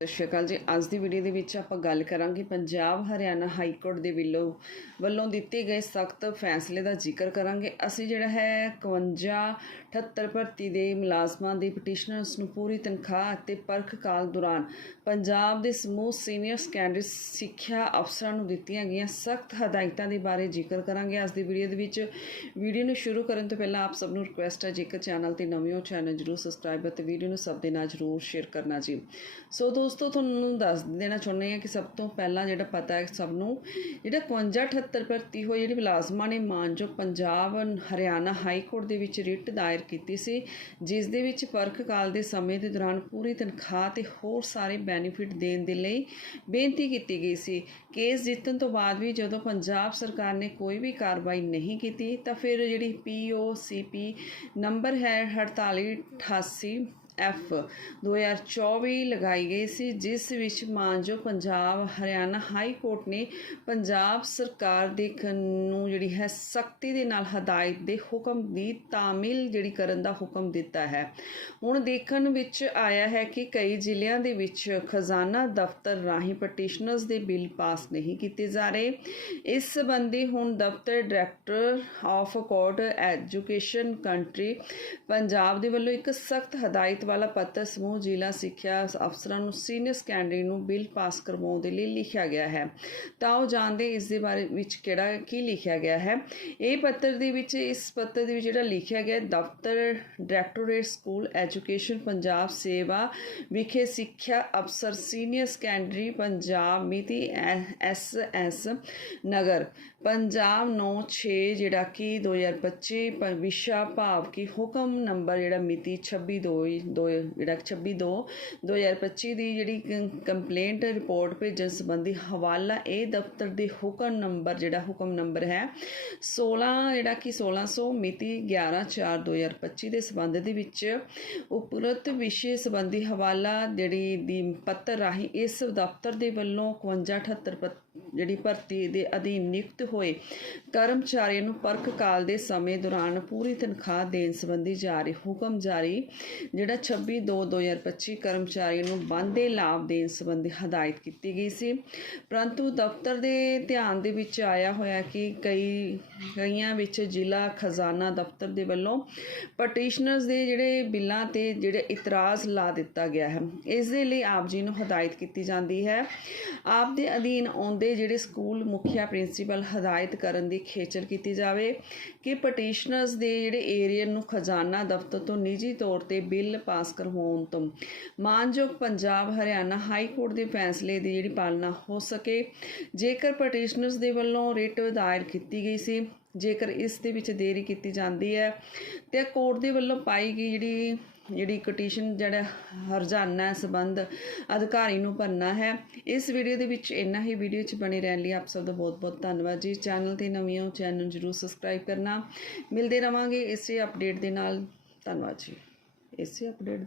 ਸਤਿ ਸ਼੍ਰੀ ਅਕਾਲ ਜੀ। ਅੱਜ ਦੀ ਵੀਡੀਓ ਦੇ ਵਿੱਚ ਆਪਾਂ ਗੱਲ ਕਰਾਂਗੇ ਪੰਜਾਬ ਹਰਿਆਣਾ ਹਾਈ ਕੋਰਟ ਦੇ ਵੱਲੋਂ ਵੱਲੋਂ ਦਿੱਤੇ ਗਏ ਸਖਤ ਫੈਸਲੇ ਦਾ ਜ਼ਿਕਰ ਕਰਾਂਗੇ। ਅਸੀਂ ਜਿਹੜਾ ਹੈ 51 78 ਭਰਤੀ ਦੇ ਮੁਲਾਜ਼ਮਾਂ ਦੇ ਪਟੀਸ਼ਨਰਸ ਨੂੰ ਪੂਰੀ ਤਨਖਾਹ ਅਤੇ ਪਰਖ ਕਾਲ ਦੌਰਾਨ ਪੰਜਾਬ ਦੇ ਸਮੂਹ ਸੀਨੀਅਰ ਸੈਕੰਡਰੀ ਸਿੱਖਿਆ ਅਫਸਰਾਂ ਨੂੰ ਦਿੱਤੀਆਂ ਗਈਆਂ ਸਖਤ ਹਦਾਇਤਾਂ ਦੇ ਬਾਰੇ ਜ਼ਿਕਰ ਕਰਾਂਗੇ। ਅੱਜ ਦੀ ਵੀਡੀਓ ਦੇ ਵਿੱਚ ਵੀਡੀਓ ਨੂੰ ਸ਼ੁਰੂ ਕਰਨ ਤੋਂ ਪਹਿਲਾਂ ਆਪ ਸਭ ਨੂੰ ਰਿਕੁਐਸਟ ਹੈ, ਜੇਕਰ ਚੈਨਲ ਤੇ ਨਵੇਂ ਹੋ ਚੈਨਲ ਜਰੂਰ ਸਬਸਕ੍ਰਾਈਬ ਅਤੇ ਵੀਡੀਓ ਨੂੰ ਸਭ ਦੇ ਨਾਲ ਜਰੂਰ ਸ਼ੇਅਰ ਕਰਨਾ ਜੀ। ਸੋ ਦੋਸਤੋ ਤੁਹਾਨੂੰ ਦੱਸ ਦੇਣਾ ਚਾਹੁੰਦੇ ਹਾਂ ਕਿ ਸਭ ਤੋਂ ਪਹਿਲਾਂ ਜਿਹੜਾ ਪਤਾ ਹੈ ਸਭ ਨੂੰ, ਜਿਹੜਾ 51 78 ਭਰਤੀ ਹੋਈ ਜਿਹੜੀ ਮੁਲਾਜ਼ਮਾਂ ਨੇ ਮਾਨਯੋਗ ਪੰਜਾਬ ਹਰਿਆਣਾ ਹਾਈ ਕੋਰਟ ਦੇ ਵਿੱਚ ਰਿਟ ਦਾਇਰ ਕੀਤੀ ਸੀ, ਜਿਸ ਦੇ ਵਿੱਚ ਪਰਖ ਕਾਲ ਦੇ ਸਮੇਂ ਦੇ ਦੌਰਾਨ ਪੂਰੀ ਤਨਖਾਹ ਤੇ ਹੋਰ ਸਾਰੇ ਬੈਨੀਫਿਟ ਦੇਣ ਦੇ ਲਈ ਬੇਨਤੀ ਕੀਤੀ ਗਈ ਸੀ। ਕੇਸ ਜਿੱਤਣ ਤੋਂ ਬਾਅਦ ਵੀ ਜਦੋਂ ਪੰਜਾਬ ਸਰਕਾਰ ਨੇ ਕੋਈ ਵੀ ਕਾਰਵਾਈ ਨਹੀਂ ਕੀਤੀ, ਤਾਂ ਫਿਰ ਜਿਹੜੀ ਪੀਓਸੀਪੀ ਨੰਬਰ ਹੈ 4888 ਐਫ 2024 ਲਗਾਈ ਗਈ ਸੀ, ਜਿਸ ਵਿੱਚ ਮਾਨਯੋਗ ਪੰਜਾਬ, ਹਰਿਆਣਾ ਹਾਈ ਕੋਰਟ ਨੇ ਪੰਜਾਬ ਸਰਕਾਰ ਦੇ ਨੂੰ ਜਿਹੜੀ ਹੈ, ਸਖਤੀ ਦੇ ਨਾਲ ਹਦਾਇਤ ਦੇ ਹੁਕਮ ਦੀ ਤਾਮਿਲ ਜਿਹੜੀ ਕਰਨ ਦਾ ਹੁਕਮ ਦਿੱਤਾ ਹੈ। ਹੁਣ ਦੇਖਣ ਵਿੱਚ ਆਇਆ ਹੈ ਕਿ ਕਈ ਜ਼ਿਲ੍ਹਿਆਂ ਦੇ ਵਿੱਚ ਖਜ਼ਾਨਾ ਦਫ਼ਤਰ ਰਾਹੀਂ ਪਟੀਸ਼ਨਰਸ ਦੇ ਬਿੱਲ ਪਾਸ ਨਹੀਂ ਕੀਤੇ ਜਾ ਰਹੇ। ਇਸ ਸੰਬੰਧੀ ਹੁਣ ਦਫ਼ਤਰ director of court education country Punjab ਦੇ ਵੱਲੋਂ ਇੱਕ ਸਖਤ ਹਦਾਇਤ ਵਾਲਾ ਪੱਤਰ ਸਮੂਹ ਜ਼ਿਲ੍ਹਾ ਸਿੱਖਿਆ ਅਫਸਰਾਂ ਨੂੰ ਸੀਨੀਅਰ ਸੈਕੰਡਰੀ ਨੂੰ ਬਿੱਲ ਪਾਸ ਕਰਵਾਉਣ ਦੇ ਲਈ ਲਿਖਿਆ ਗਿਆ ਹੈ। ਤਾਂ ਉਹ ਜਾਣਦੇ ਇਸ ਦੇ ਬਾਰੇ ਵਿੱਚ ਕਿਹੜਾ, ਕੀ ਲਿਖਿਆ ਗਿਆ ਹੈ। ਇਹ ਪੱਤਰ ਦੇ ਵਿੱਚ, ਇਸ ਪੱਤਰ ਦੇ ਵਿੱਚ ਜਿਹੜਾ ਲਿਖਿਆ ਗਿਆ ਦਫ਼ਤਰ ਡਾਇਰੈਕਟੋਰੇਟ ਸਕੂਲ ਐਜੂਕੇਸ਼ਨ ਪੰਜਾਬ ਸੇਵਾ ਵਿਖੇ ਸਿੱਖਿਆ ਅਫਸਰ ਸੀਨੀਅਰ ਸੈਕੰਡਰੀ ਪੰਜਾਬ ਮਿਤੀ ਐਸ ਐਸ ਨਗਰ ਪੰਜਾਬ 96 ਜਿਹੜਾ ਕਿ 2025 ਪ- ਵਿਸ਼ਾ ਭਾਵ ਕਿ ਹੁਕਮ ਨੰਬਰ ਜਿਹੜਾ ਮਿਤੀ 26 ਦੋ ਦੋ ਜਿਹੜਾ 26 ਦੋ 2025 ਦੀ ਜਿਹੜੀ ਕੰਪਲੇਂਟ ਰਿਪੋਰਟ ਭੇਜਣ ਸੰਬੰਧੀ ਹਵਾਲਾ ਇਹ ਦਫ਼ਤਰ ਦੇ ਹੁਕਮ ਨੰਬਰ ਜਿਹੜਾ ਹੁਕਮ ਨੰਬਰ ਹੈ 16 ਜਿਹੜਾ ਕਿ 1600 ਮਿਤੀ 11 4 2025 ਦੇ ਸੰਬੰਧ ਦੇ ਵਿੱਚ ਉਪਰਤ ਵਿਸ਼ੇ ਸੰਬੰਧੀ ਹਵਾਲਾ ਜਿਹੜੀ ਦੀ ਪੱਤਰ ਰਾਹੀਂ ਇਸ ਦਫ਼ਤਰ ਦੇ ਵੱਲੋਂ 51 78 ਪੱਤ- ਜਿਹੜੀ ਭਰਤੀ ਦੇ ਅਧੀਨ ਨਿਯੁਕਤ ਹੋਏ। ਕਰਮਚਾਰੀਆਂ ਨੂੰ ਪਰਖ ਕਾਲ ਦੇ ਸਮੇਂ ਦੌਰਾਨ ਪੂਰੀ ਤਨਖਾਹ ਦੇਣ ਸੰਬੰਧੀ ਜਾਰੀ ਹੁਕਮ ਜਾਰੀ, ਜਿਹੜਾ 26/2/2025 ਕਰਮਚਾਰੀਆਂ ਨੂੰ ਬੰਦੇ ਲਾਭ ਦੇਣ ਸੰਬੰਧੀ ਹਦਾਇਤ ਕੀਤੀ ਗਈ ਸੀ। ਪਰੰਤੂ ਦਫ਼ਤਰ ਦੇ ਧਿਆਨ ਦੇ ਵਿੱਚ ਆਇਆ ਹੋਇਆ ਕਿ ਕਈ, ਕਈਆਂ ਵਿੱਚ ਜ਼ਿਲ੍ਹਾ ਖਜ਼ਾਨਾ ਦਫ਼ਤਰ ਦੇ ਵੱਲੋਂ ਪਟੀਸ਼ਨਰਸ ਦੇ ਜਿਹੜੇ ਬਿੱਲਾਂ ਤੇ ਜਿਹੜੇ ਇਤਰਾਜ਼ ਲਾ ਦਿੱਤਾ ਗਿਆ ਹੈ। ਇਸ ਦੇ ਲਈ ਆਪ ਜੀ ਨੂੰ ਹਦਾਇਤ ਕੀਤੀ ਜਾਂਦੀ ਹੈ। ਆਪ ਦੇ ਅਧੀਨ ਆਉਂਦੇ ਜਿਹੜੇ ਸਕੂਲ ਮੁਖੀਆ, ਪ੍ਰਿੰਸੀਪਲ ਹਦਾਇਤ ਕਰਨ ਦੀ ਖੇਚਲ ਕੀਤੀ ਜਾਵੇ ਕਿ ਪਟੀਸ਼ਨਰਸ ਦੇ ਜਿਹੜੇ ਏਰੀਆ ਨੂੰ ਖਜ਼ਾਨਾ ਦਫ਼ਤਰ ਤੋਂ ਨਿੱਜੀ ਤੌਰ ਤੇ ਬਿੱਲ ਪਾਸ ਕਰਵਾਉਣ ਤੋਂ ਮਾਨਯੋਗ ਪੰਜਾਬ ਹਰਿਆਣਾ ਹਾਈ ਕੋਰਟ ਦੇ ਫੈਸਲੇ ਦੀ ਜਿਹੜੀ ਪਾਲਣਾ ਹੋ ਸਕੇ। ਜੇਕਰ ਪਟੀਸ਼ਨਰਸ ਦੇ ਵੱਲੋਂ ਰਿਟ ਦਾਇਰ ਕੀਤੀ ਗਈ ਸੀ ਜੇਕਰ ਇਸ ਦੇ ਵਿੱਚ ਦੇਰੀ ਕੀਤੀ ਜਾਂਦੀ ਹੈ, ਤੇ ਕੋਰਟ ਦੇ ਵੱਲੋਂ ਪਾਈ ਗਈ ਜਿਹੜੀ ਜਿਹੜੀ ਕਟੀਸ਼ਨ ਜਿਹੜਾ ਹਰਜਾਨਾ ਸੰਬੰਧ ਅਧਿਕਾਰੀ ਨੂੰ ਭਰਨਾ ਹੈ। ਇਸ ਵੀਡੀਓ ਦੇ ਵਿੱਚ ਇੰਨਾ ਹੀ। ਵੀਡੀਓ 'ਚ ਬਣੇ ਰਹਿਣ ਲਈ ਆਪ ਸਭ ਦਾ ਬਹੁਤ ਬਹੁਤ ਧੰਨਵਾਦ ਜੀ। ਚੈਨਲ ਤੇ ਨਵੇਂ ਹੋ ਚੈਨਲ ਜਰੂਰ ਸਬਸਕ੍ਰਾਈਬ ਕਰਨਾ। ਮਿਲਦੇ ਰਵਾਂਗੇ ਇਸੇ ਅਪਡੇਟ ਦੇ ਨਾਲ। ਧੰਨਵਾਦ ਜੀ। ਇਸੇ ਅਪਡੇਟ